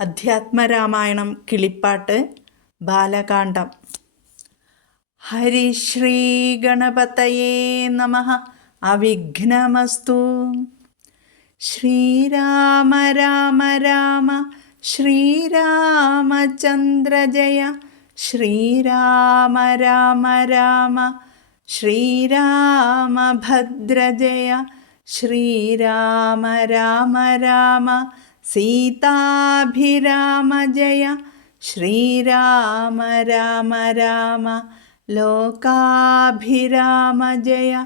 അധ്യാത്മരാമായണം കിളിപ്പാട്ട് ബാലകാണ്ഡം. ഹരിശ്രീ ഗണപതയേ നമഃ. അവിഘ്നമസ്തു. ശ്രീരാമ രാമ രാമ ശ്രീരാമചന്ദ്ര ജയ. ശ്രീരാമ രാമ രാമ ശ്രീരാമഭദ്ര ജയ. ശ്രീരാമ രാമ രാമ സീതാഭിരാമ ജയ. ശ്രീരാമ രാമ രാമ ലോകാഭിരാമ ജയ.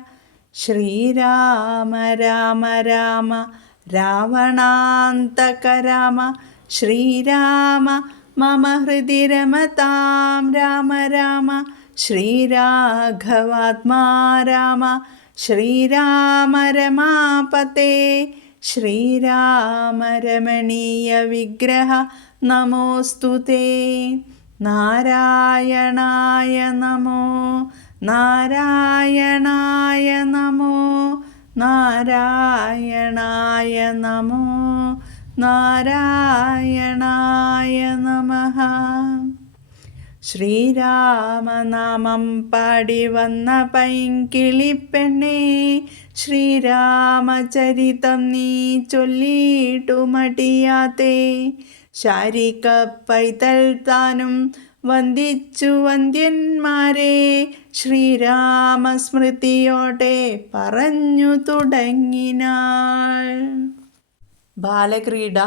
ശ്രീരാമ രാമ രാമ രാവണാന്തക രാമ. ശ്രീരാമ മമ ഹൃദി രമതാം രാമ രാമ. ശ്രീരാഘവാത്മാ രാമ. ശ്രീരാമ രമാപതേ. ശ്രീരാമ രമണീയ വിഗ്രഹ നമോസ്തുതേ. നാരായണായ നമോ നാരായണായ നമോ നാരായണായ നമോ നാരായണായ നമഃ. ശ്രീരാമനാമം പാടി വന്ന പൈങ്കിളിപ്പെണ്ണേ, ശ്രീരാമചരിതം നീ ചൊല്ലിയിട്ടു മടിയാതെ. ശാരിക പൈതൽ താനും വന്ദിച്ചു വന്ദ്യന്മാരെ, ശ്രീരാമസ്മൃതിയോടെ പറഞ്ഞു തുടങ്ങിനാൾ. ബാലക്രീഡ.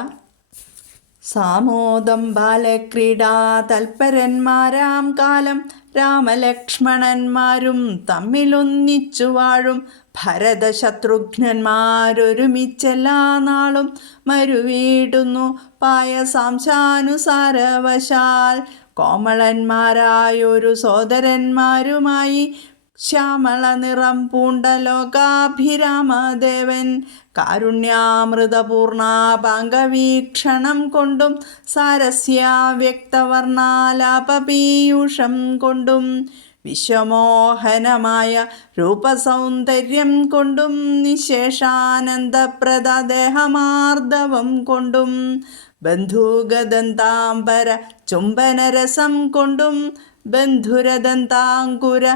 സാമോദം ബാലക്രീഡാ തൽപരന്മാരാം കാലം, രാമലക്ഷ്മണന്മാരും തമ്മിലൊന്നിച്ചു വാഴും. ഭരതശത്രുഘ്നന്മാരൊരുമിച്ചെല്ലാ നാളും മരുവീടുന്നു പായസാംശാനുസാരവശാൽ. കോമളന്മാരായൊരു സോദരന്മാരുമായി ശ്യാമള നിറം പൂണ്ട ലോകാഭിരാമദേവൻ, കാരുണ്യാമൃതപൂർണാപാംഗവീക്ഷണം കൊണ്ടും സാരസ്യാവ്യക്തവർണാലാപപീയൂഷം കൊണ്ടും വിശ്വമോഹനമായ രൂപസൗന്ദര്യം കൊണ്ടും നിശേഷാനന്ദപ്രദദേഹമാർദ്ദവം കൊണ്ടും ബന്ധുഗദന്താംബര ചുംബനരസം കൊണ്ടും ബന്ധുരദന്താങ്കുര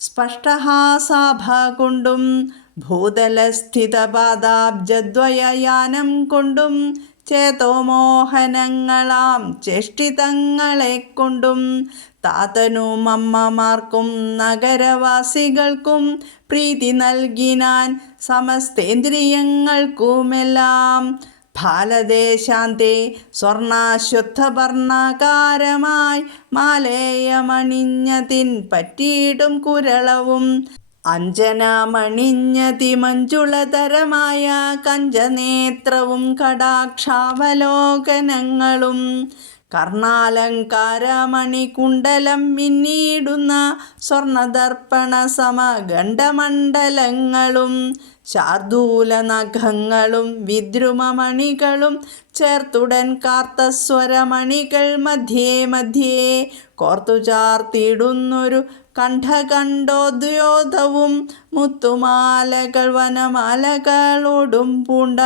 സ്പഷ്ടഹാസാഭ കൊണ്ടും ഭൂതലസ്ഥിതപാദാബ്ജദ്വയയാനം കൊണ്ടും ചേതോമോഹനങ്ങളാം ചേഷ്ടിതങ്ങളെ കൊണ്ടും താതനും അമ്മമാർക്കും നഗരവാസികൾക്കും പ്രീതി നൽകിനാൻ സമസ്തേന്ദ്രിയങ്ങൾക്കുമെല്ലാം. ഭാലദേശാന്തേ സ്വർണാശ്വത്ഥവർണാകാരമായി മാലേയമണിഞ്ഞതിൻ പറ്റിയിടും കുരളവും, അഞ്ജനമണിഞ്ഞതിമഞ്ജുളതരമായ കഞ്ചനേത്രവും കടാക്ഷാവലോകനങ്ങളും, കർണാലങ്കാരമണികുണ്ടലം മിന്നിടുന്ന സ്വർണദർപ്പണ സമഗണ്ഡമണ്ഡലങ്ങളും, ശാർദൂലനഖങ്ങളും വിദ്രുമമണികളും ചേർത്തുടൻ കാർത്തസ്വരമണികൾ മധ്യേ മധ്യേ കോർത്തു ചാർത്തിയിടുന്നൊരു കണ്ഠകണ്ഠോദ്യോതവും, മുത്തുമാലകൾ വനമാലകളോടും പൂണ്ട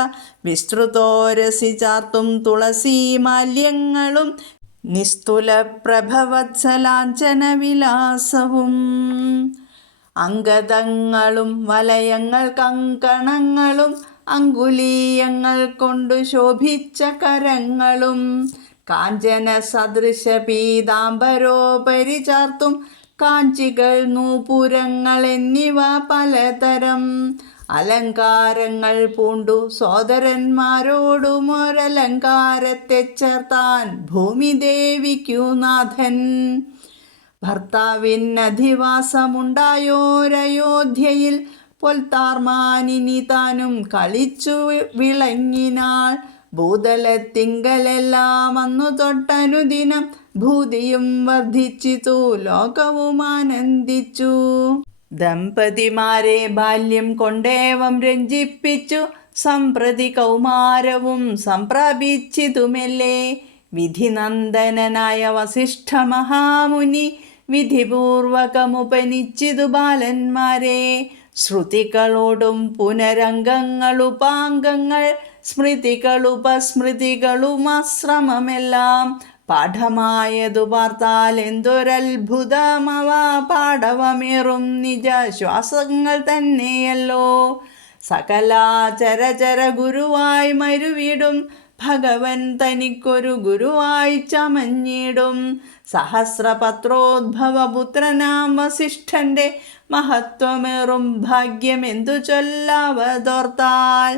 വിസ്തൃതോരസി ചാർത്തും തുളസീമാല്യങ്ങളും, നിസ്തുല പ്രഭവത്സലാഞ്ചന വിലാസവും, അങ്കദങ്ങളും വലയങ്ങൾ കങ്കണങ്ങളും അങ്കുലീയങ്ങൾ കൊണ്ടു ശോഭിച്ച കരങ്ങളും, കാഞ്ചന സദൃശ പീതാംബരോപരി ചാർത്തും കാഞ്ചികൾ നൂപുരങ്ങൾ എന്നിവ പലതരം അലങ്കാരങ്ങൾ പൂണ്ടു സോദരന്മാരോടുമൊരലങ്കാരത്തെ ചേർത്താൻ ഭൂമിദേവിക്കു നാഥൻ. ഭർത്താവിനധിവാസമുണ്ടായോരയോധ്യയിൽ പൊൽത്താർമാനിനി താനും കളിച്ചു വിളങ്ങിനാൾ. ഭൂതലത്തിങ്കലെല്ലാം അന്നു തൊട്ടനുദിനം ഭൂതിയും വർദ്ധിച്ചിതു ലോകവും ആനന്ദിച്ചു. ദമ്പതിമാരെ ബാല്യം കൊണ്ടേവം രഞ്ജിപ്പിച്ചു സംപ്രതി കൗമാരവും സംപ്രാപിച്ചിതുമെല്ലേ. വിധിനന്ദനായ വസിഷ്ഠ മഹാമുനി വിധിപൂർവകമുപനിച്ചിതു ബാലന്മാരെ. ശ്രുതികളോടും പുനരംഗങ്ങളുപാംഗങ്ങൾ സ്മൃതികളുപസ്മൃതികളുമാശ്രമമെല്ലാം പാഠമായതു പാർത്താൽ എന്തൊരത്ഭുതമവ പാടവമേറും നിജ ശ്വാസങ്ങൾ തന്നെയല്ലോ. സകലാചരചര ഗുരുവായി മരുവിടും ഭഗവൻ തനിക്കൊരു ഗുരുവായി ചമഞ്ഞിടും. സഹസ്രപത്രോദ്ഭവപുത്രനാം വസിഷ്ഠന്റെ മഹത്വമേറും ഭാഗ്യമെന്തു ചൊല്ലാവതോർത്താൽ.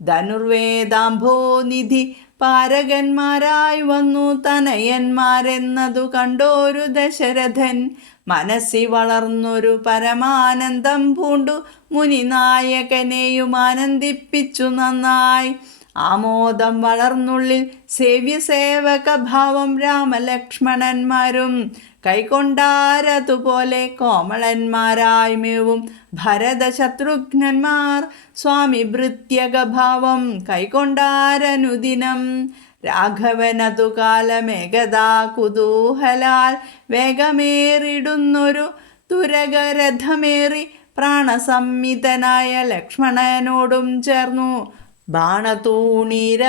ധനുർവേദാംഭോനിധി പാരകന്മാരായി വന്നു തനയന്മാരെന്നതു കണ്ടോരു ദശരഥൻ. മനസ്സി വളർന്നൊരു പരമാനന്ദം പൂണ്ടു മുനിനായകനെയും ആനന്ദിപ്പിച്ചു നന്നായി. ആമോദം വളർന്നുള്ളിൽ സേവ്യസേവകഭാവം രാമലക്ഷ്മണന്മാരും കൈകൊണ്ടാരതുപോലെ കോമളന്മാരായി മേവും ഭരതശത്രുഘ്നന്മാർ സ്വാമി ഭൃത്യകഭാവം കൈകൊണ്ടാരനുദിനം. രാഘവനതു കാലമേകദാ കുതൂഹലാൽ വേഗമേറിടുന്നൊരു തുരകരഥമേറി പ്രാണസംമിതനായ ലക്ഷ്മണനോടും ചേർന്നു ബാണതൂണീര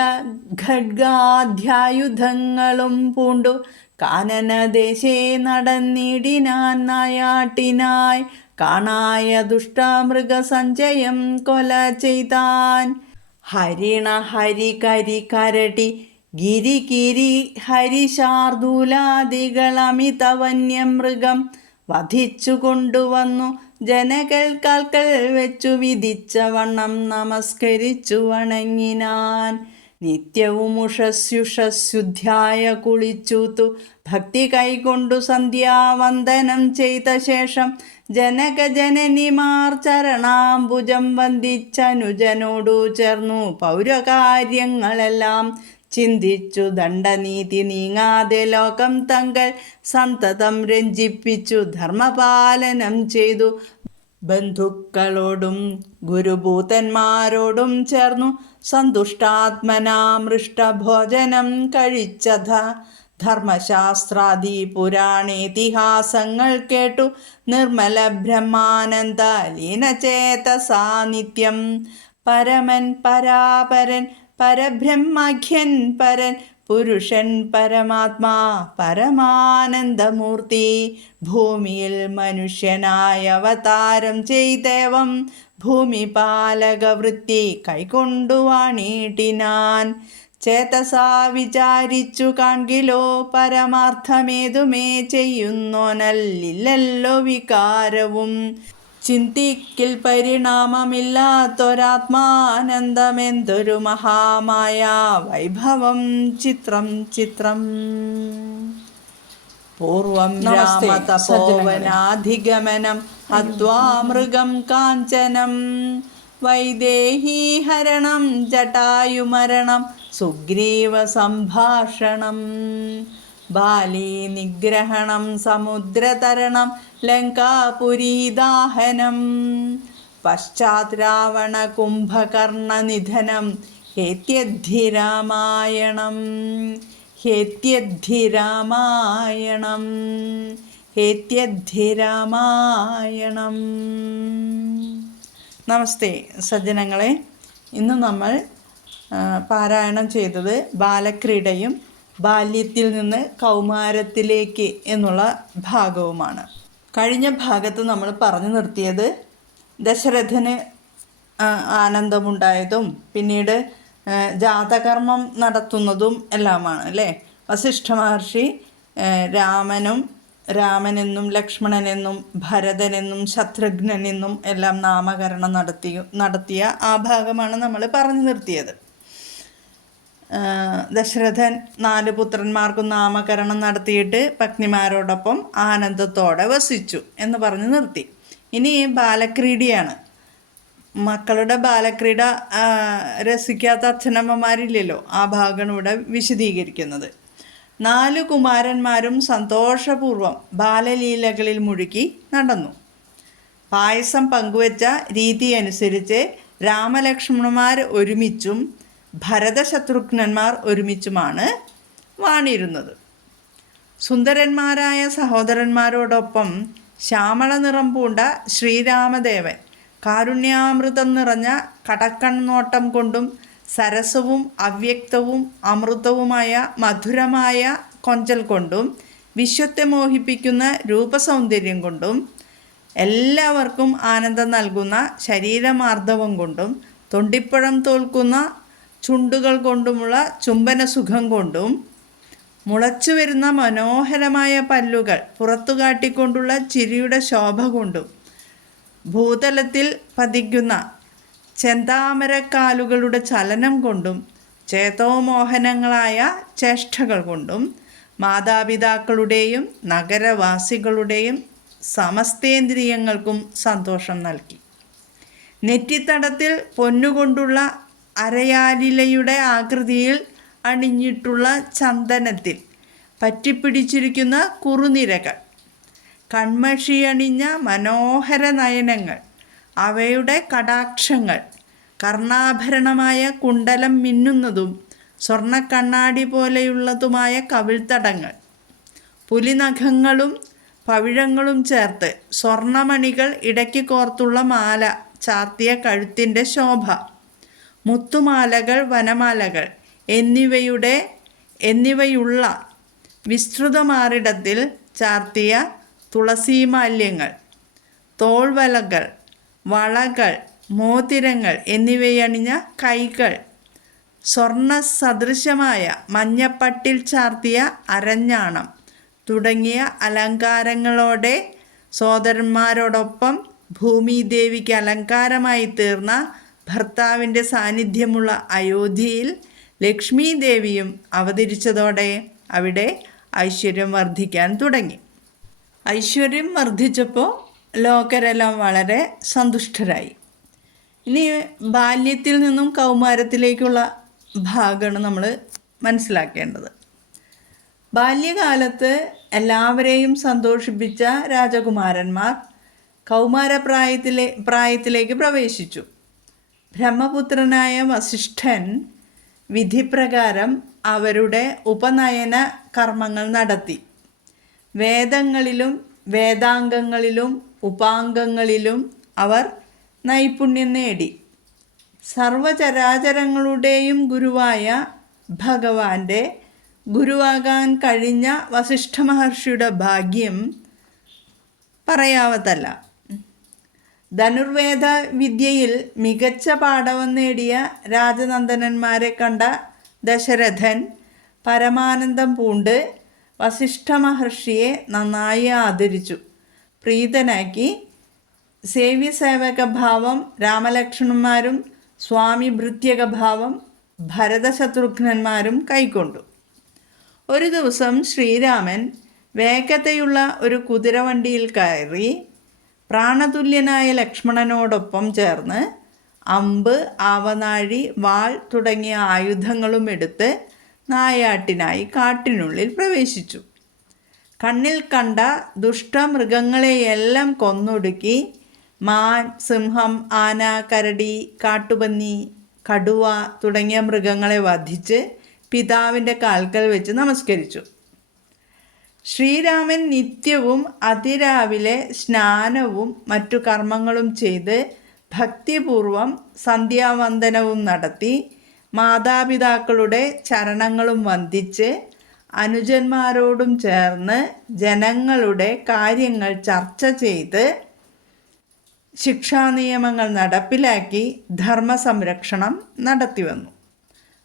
ഖഡ്ഗാധ്യായുധങ്ങളും പൂണ്ടു കാനനദേശേ നടന്നിടിനാൻ നായാട്ടിനായി. കാണായ ദുഷ്ടമൃഗസഞ്ചയം കൊല ചെയ്താൻ. ഹരിണ ഹരികരി കരടി ഗിരികിരി ഹരിശാർദൂലാദികളമിതവന്യമൃഗം വധിച്ചു കൊണ്ടുവന്നു ജനകൾക്കാൽക്കൽ വെച്ചു വിധിച്ച വണ്ണം നമസ്കരിച്ചു വണങ്ങിനാൻ. നിത്യവും ഉഷസ്യുഷസ്യുദ്ധ്യായ കുളിച്ചൂത്തു ഭക്തി കൈകൊണ്ടു സന്ധ്യാവന്ദനം ചെയ്ത ശേഷം ജനകജനനിമാർ ചരണാംബുജം വന്ദിച്ചനുജനോടു ചേർന്നു പൗരകാര്യങ്ങളെല്ലാം ചിന്തിച്ചു ദണ്ഡനീതി നീങ്ങാതെ ലോകം തങ്ങൾ സന്തതം രഞ്ജിപ്പിച്ചു ധർമ്മപാലനം ചെയ്തു. ബന്ധുക്കളോടും ഗുരുഭൂതന്മാരോടും ചേർന്നു സന്തുഷ്ടാത്മനാമൃഷ്ടഭോജനം കഴിച്ചത. ധർമ്മശാസ്ത്രാദി പുരാണേതിഹാസങ്ങൾ കേട്ടു നിർമ്മല ബ്രഹ്മാനന്ദ ലീനചേതസാ നിത്യം. പരമൻ പരാപരൻ പരബ്രഹ്മഖ്യൻ പരൻ പുരുഷൻ പരമാത്മാ പരമാനന്ദമൂർത്തി ഭൂമിയിൽ മനുഷ്യനായ അവതാരം ചെയ്തേവം ഭൂമിപാലകവൃത്തി കൈക്കൊണ്ടുവാണീട്ടിനാൻ. ചേതസാ വിചാരിച്ചു കാൺകിലോ പരമാർത്ഥമേതുമേ ചെയ്യുന്നോനല്ലില്ലല്ലോ വികാരവും. ചിന്തിക്കിൽ പരിണാമമില്ലാത്തൊരാത്മാനന്ദമെന്തൊരു മഹാമായ വൈഭവം ചിത്രം ചിത്രം. പൂർവം രാമതപോവനാധിഗമനം ഹത്വാ മൃഗം കാഞ്ചനം. വൈദേഹീഹരണം ജടായുമരണം സുഗ്രീവ സംഭാഷണം. ബാലീ നിഗ്രഹണം സമുദ്രതരണം ലങ്കാപുരീദാഹനം. പശ്ചാത് രാവണ കുംഭകർണനിധനം ഹേത്യദ്ധിരാമായണം. ഹേത്യദ്ധിരാമായണം ഹേത്യദ്ധിരാമായണം. നമസ്തേ സജ്ജനങ്ങളെ, ഇന്ന് നമ്മൾ പാരായണം ചെയ്തത് ബാലക്രീഡയും ബാല്യത്തിൽ നിന്ന് കൗമാരത്തിലേക്ക് എന്നുള്ള ഭാഗവുമാണ്. കഴിഞ്ഞ ഭാഗത്ത് നമ്മൾ പറഞ്ഞു നിർത്തിയത് ദശരഥന് ആനന്ദമുണ്ടായതും പിന്നീട് ജാതകർമ്മം നടത്തുന്നതും എല്ലാമാണ് അല്ലേ. വസിഷ്ഠ മഹർഷി രാമനെന്നും ലക്ഷ്മണനെന്നും ഭരതനെന്നും ശത്രുഘ്നെന്നും എല്ലാം നാമകരണം നടത്തിയ ആ ഭാഗമാണ് നമ്മൾ പറഞ്ഞു നിർത്തിയത്. ദശരഥൻ 4 പുത്രന്മാർക്കും നാമകരണം നടത്തിയിട്ട് പത്നിമാരോടൊപ്പം ആനന്ദത്തോടെ വസിച്ചു എന്ന് പറഞ്ഞ് നിർത്തി. ഇനി ബാലക്രീഡയാണ്. മക്കളുടെ ബാലക്രീഡ രസിക്കാത്ത അച്ഛനമ്മമാരില്ലല്ലോ. ആ ഭാഗമാണ് ഇവിടെ വിശദീകരിക്കുന്നത്. 4 കുമാരന്മാരും സന്തോഷപൂർവ്വം ബാലലീലകളിൽ മുഴുകി നടന്നു. പായസം പങ്കുവച്ച രീതി അനുസരിച്ച് രാമലക്ഷ്മണന്മാർ ഒരുമിച്ചും ഭരതശത്രുഘ്നന്മാർ ഒരുമിച്ചുമാണ് വാണിരുന്നത്. സുന്ദരന്മാരായ സഹോദരന്മാരോടൊപ്പം ശ്യാമള നിറം പൂണ്ട ശ്രീരാമദേവൻ കാരുണ്യാമൃതം നിറഞ്ഞ കടക്കണ്ണോട്ടം കൊണ്ടും സരസവും അവ്യക്തവും അമൃതവുമായ മധുരമായ കൊഞ്ചൽ കൊണ്ടും വിശ്വത്തെ മോഹിപ്പിക്കുന്ന രൂപസൗന്ദര്യം കൊണ്ടും എല്ലാവർക്കും ആനന്ദം നൽകുന്ന ശരീരമാർദ്ദവം കൊണ്ടും തൊണ്ടിപ്പഴം തോൽക്കുന്ന ചുണ്ടുകൾ കൊണ്ടുമുള്ള ചുംബന സുഖം കൊണ്ടും മുളച്ചു വരുന്ന മനോഹരമായ പല്ലുകൾ പുറത്തു കാട്ടിക്കൊണ്ടുള്ള ചിരിയുടെ ശോഭ കൊണ്ടും ഭൂതലത്തിൽ പതിക്കുന്ന ചെന്താമരക്കാലുകളുടെ ചലനം കൊണ്ടും ചേതോമോഹനങ്ങളായ ചേഷ്ടകൾ കൊണ്ടും മാതാപിതാക്കളുടെയും നഗരവാസികളുടെയും സമസ്തേന്ദ്രിയങ്ങൾക്കും സന്തോഷം നൽകി. നെറ്റിത്തടത്തിൽ പൊന്നുകൊണ്ടുള്ള അരയാലിലയുടെ ആകൃതിയിൽ അണിഞ്ഞിട്ടുള്ള ചന്ദനത്തിൽ പറ്റിപ്പിടിച്ചിരിക്കുന്ന കുറുനിരകൾ, കൺമഷിയണിഞ്ഞ മനോഹര നയനങ്ങൾ, അവയുടെ കടാക്ഷങ്ങൾ, കർണാഭരണമായ കുണ്ടലം മിന്നുന്നതും സ്വർണ്ണക്കണ്ണാടി പോലെയുള്ളതുമായ കവിൾത്തടങ്ങൾ, പുലിനഖങ്ങളും പവിഴങ്ങളും ചേർത്ത് സ്വർണമണികൾ ഇടയ്ക്ക് കോർത്തുള്ള മാല ചാർത്തിയ കഴുത്തിൻ്റെ ശോഭ, മുത്തുമാലകൾ, വനമാലകൾ എന്നിവയുള്ള വിസ്തൃതമാറിടത്തിൽ ചാർത്തിയ തുളസീമാല്യങ്ങൾ, തോൾവലകൾ, വളകൾ, മോതിരങ്ങൾ എന്നിവയണിഞ്ഞ കൈകൾ, സ്വർണ്ണ സദൃശമായ മഞ്ഞപ്പട്ടിൽ ചാർത്തിയ അരഞ്ഞാണം തുടങ്ങിയ അലങ്കാരങ്ങളോടെ സോദരന്മാരോടൊപ്പം ഭൂമിദേവിക്ക് അലങ്കാരമായി തീർന്ന ഭർത്താവിൻ്റെ സാന്നിധ്യമുള്ള അയോധ്യയിൽ ലക്ഷ്മി ദേവിയും അവതരിച്ചതോടെ അവിടെ ഐശ്വര്യം വർദ്ധിക്കാൻ തുടങ്ങി. ഐശ്വര്യം വർദ്ധിച്ചപ്പോൾ ലോകരെല്ലാം വളരെ സന്തുഷ്ടരായി. ഇനി ബാല്യത്തിൽ നിന്നും കൗമാരത്തിലേക്കുള്ള ഭാഗമാണ് നമ്മൾ മനസ്സിലാക്കേണ്ടത്. ബാല്യകാലത്ത് എല്ലാവരെയും സന്തോഷിപ്പിച്ച രാജകുമാരന്മാർ പ്രായത്തിലേക്ക് പ്രവേശിച്ചു. ബ്രഹ്മപുത്രനായ വസിഷ്ഠൻ വിധിപ്രകാരം അവരുടെ ഉപനയന കർമ്മങ്ങൾ നടത്തി. വേദങ്ങളിലും വേദാംഗങ്ങളിലും ഉപാംഗങ്ങളിലും അവർ നൈപുണ്യം നേടി. സർവചരാചരങ്ങളുടെയും ഗുരുവായ ഭഗവാന്റെ ഗുരുവാകാൻ കഴിഞ്ഞ വസിഷ്ഠ മഹർഷിയുടെ ഭാഗ്യം പറയാവതല്ല. ധനുർവേദ വിദ്യയിൽ മികച്ച പാടവം നേടിയ രാജനന്ദനന്മാരെ കണ്ട ദശരഥൻ പരമാനന്ദം പൂണ്ട് വസിഷ്ഠ മഹർഷിയെ നന്നായി ആദരിച്ചു. പ്രീതനാക്കി സേവ്യസേവകഭാവം രാമലക്ഷ്മണന്മാരും സ്വാമി ഭൃത്യകഭാവം ഭരതശത്രുഘ്നന്മാരും കൈക്കൊണ്ടു. ഒരു ദിവസം ശ്രീരാമൻ വേഗതയുള്ള ഒരു കുതിരവണ്ടിയിൽ കയറി പ്രാണതുല്യനായ ലക്ഷ്മണനോടൊപ്പം ചേർന്ന് അമ്പ്, ആവനാഴി, വാൾ തുടങ്ങിയ ആയുധങ്ങളും എടുത്ത് നായാട്ടിനായി കാട്ടിനുള്ളിൽ പ്രവേശിച്ചു. കണ്ണിൽ കണ്ട ദുഷ്ടമൃഗങ്ങളെയെല്ലാം കൊന്നൊടുക്കി മാൻ, സിംഹം, ആന, കരടി, കാട്ടുപന്നി, കടുവ തുടങ്ങിയ മൃഗങ്ങളെ വധിച്ച് പിതാവിൻ്റെ കാൽക്കൽ വെച്ച് നമസ്കരിച്ചു. ശ്രീരാമൻ നിത്യവും അതിരാവിലെ സ്നാനവും മറ്റു കർമ്മങ്ങളും ചെയ്ത് ഭക്തിപൂർവം സന്ധ്യാവന്ദനവും നടത്തി മാതാപിതാക്കളുടെ ചരണങ്ങളും വന്ദിച്ച് അനുജന്മാരോടും ചേർന്ന് ജനങ്ങളുടെ കാര്യങ്ങൾ ചർച്ച ചെയ്ത് ശിക്ഷാനിയമങ്ങൾ നടപ്പിലാക്കി ധർമ്മസംരക്ഷണം നടത്തിവന്നു.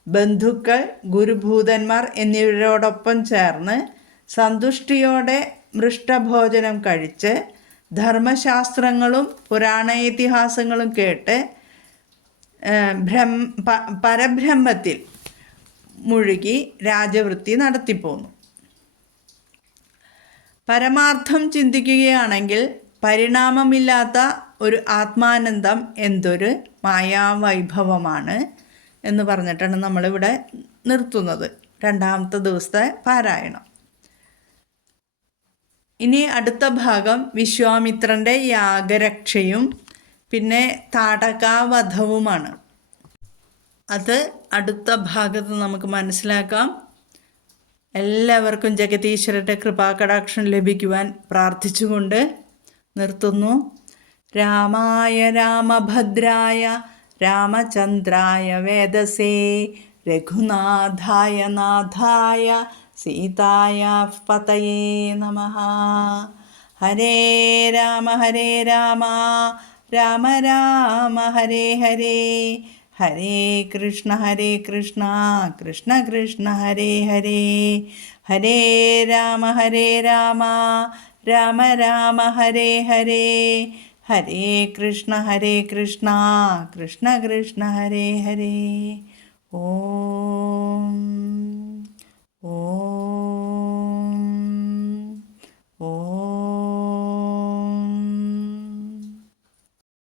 ബന്ധുക്കൾ, ഗുരുഭൂതന്മാർ എന്നിവരോടൊപ്പം ചേർന്ന് സന്തുഷ്ടിയോടെ മൃഷ്ടഭോജനം കഴിച്ച് ധർമ്മശാസ്ത്രങ്ങളും പുരാണേതിഹാസങ്ങളും കേട്ട് പരബ്രഹ്മത്തിൽ മുഴുകി രാജവൃത്തി നടത്തിപ്പോന്നു. പരമാർത്ഥം ചിന്തിക്കുകയാണെങ്കിൽ പരിണാമമില്ലാത്ത ഒരു ആത്മാനന്ദം എന്തൊരു മായാവൈഭവമാണ് എന്ന് പറഞ്ഞിട്ടാണ് നമ്മളിവിടെ നിർത്തുന്നത്. രണ്ടാമത്തെ ദിവസത്തെ പാരായണം. ഇനി അടുത്ത ഭാഗം വിശ്വാമിത്രൻ്റെ യാഗരക്ഷയും പിന്നെ താടകാവധവുമാണ്. അത് അടുത്ത ഭാഗത്ത് നമുക്ക് മനസ്സിലാക്കാം. എല്ലാവർക്കും ജഗതീശ്വരൻ്റെ കൃപാകടാക്ഷം ലഭിക്കുവാൻ പ്രാർത്ഥിച്ചുകൊണ്ട് നിർത്തുന്നു. രാമായ രാമഭദ്രായ രാമചന്ദ്രായ വേദസേ രഘുനാഥായ നാഥായ സീതായ പതയേ നമഃ. ഹരേ രാമ രാമ രാമ ഹരേ ഹരേ, ഹരേ കൃഷ്ണ കൃഷ്ണ കൃഷ്ണ ഹരേ ഹരേ, ഹരേ രാമ രാമ രാമ ഹരേ ഹരേ, ഹരേ കൃഷ്ണ കൃഷ്ണ കൃഷ്ണ ഹരേ ഹരേ. ഓ